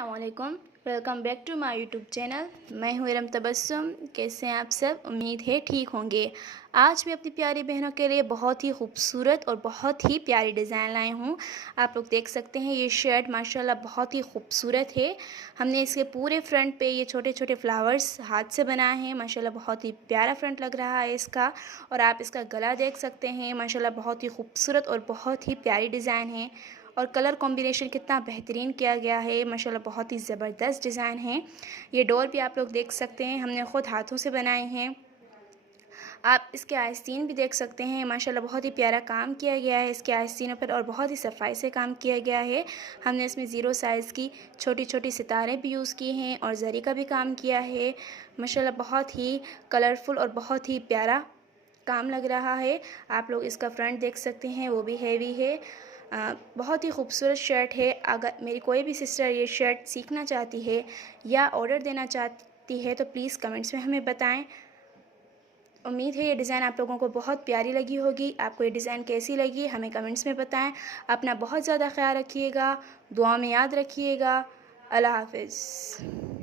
अस्सलामुअलैकुम, welcome back to my YouTube channel. मैं हूँ इरम तबस्सुम। कैसे हैं आप सब? उम्मीद है ठीक होंगे। आज मैं अपनी प्यारी बहनों के लिए बहुत ही खूबसूरत और बहुत ही प्यारी डिज़ाइन लाई हूँ। आप लोग देख सकते हैं ये शर्ट माशाल्लाह बहुत ही खूबसूरत है। हमने इसके पूरे फ्रंट पे ये छोटे छोटे फ्लावर्स हाथ से बनाए हैं। माशाल्लाह बहुत ही प्यारा फ्रंट लग रहा है इसका। और आप इसका गला देख सकते हैं, माशाल्लाह बहुत ही खूबसूरत और बहुत ही प्यारी डिज़ाइन है। और कलर कॉम्बिनेशन कितना बेहतरीन किया गया है, माशाल्लाह बहुत ही ज़बरदस्त डिज़ाइन है। ये डोर भी आप लोग देख सकते हैं, हमने ख़ुद हाथों से बनाए हैं। आप इसके आस्तीन भी देख सकते हैं, माशाल्लाह बहुत ही प्यारा काम किया गया है इसके आस्तीनों पर और बहुत ही सफाई से काम किया गया है। हमने इसमें ज़ीरो साइज़ की छोटी छोटी सितारे भी यूज़ की हैं और जरी का भी काम किया है। माशाल्लाह बहुत ही कलरफुल और बहुत ही प्यारा काम लग रहा है। आप लोग इसका फ्रंट देख सकते हैं, वो भी हैवी है। बहुत ही खूबसूरत शर्ट है। अगर मेरी कोई भी सिस्टर ये शर्ट सीखना चाहती है या ऑर्डर देना चाहती है तो प्लीज़ कमेंट्स में हमें बताएं। उम्मीद है ये डिज़ाइन आप लोगों को बहुत प्यारी लगी होगी। आपको ये डिज़ाइन कैसी लगी हमें कमेंट्स में बताएं। अपना बहुत ज़्यादा ख्याल रखिएगा, दुआ में याद रखिएगा। अल्लाह हाफ़िज़।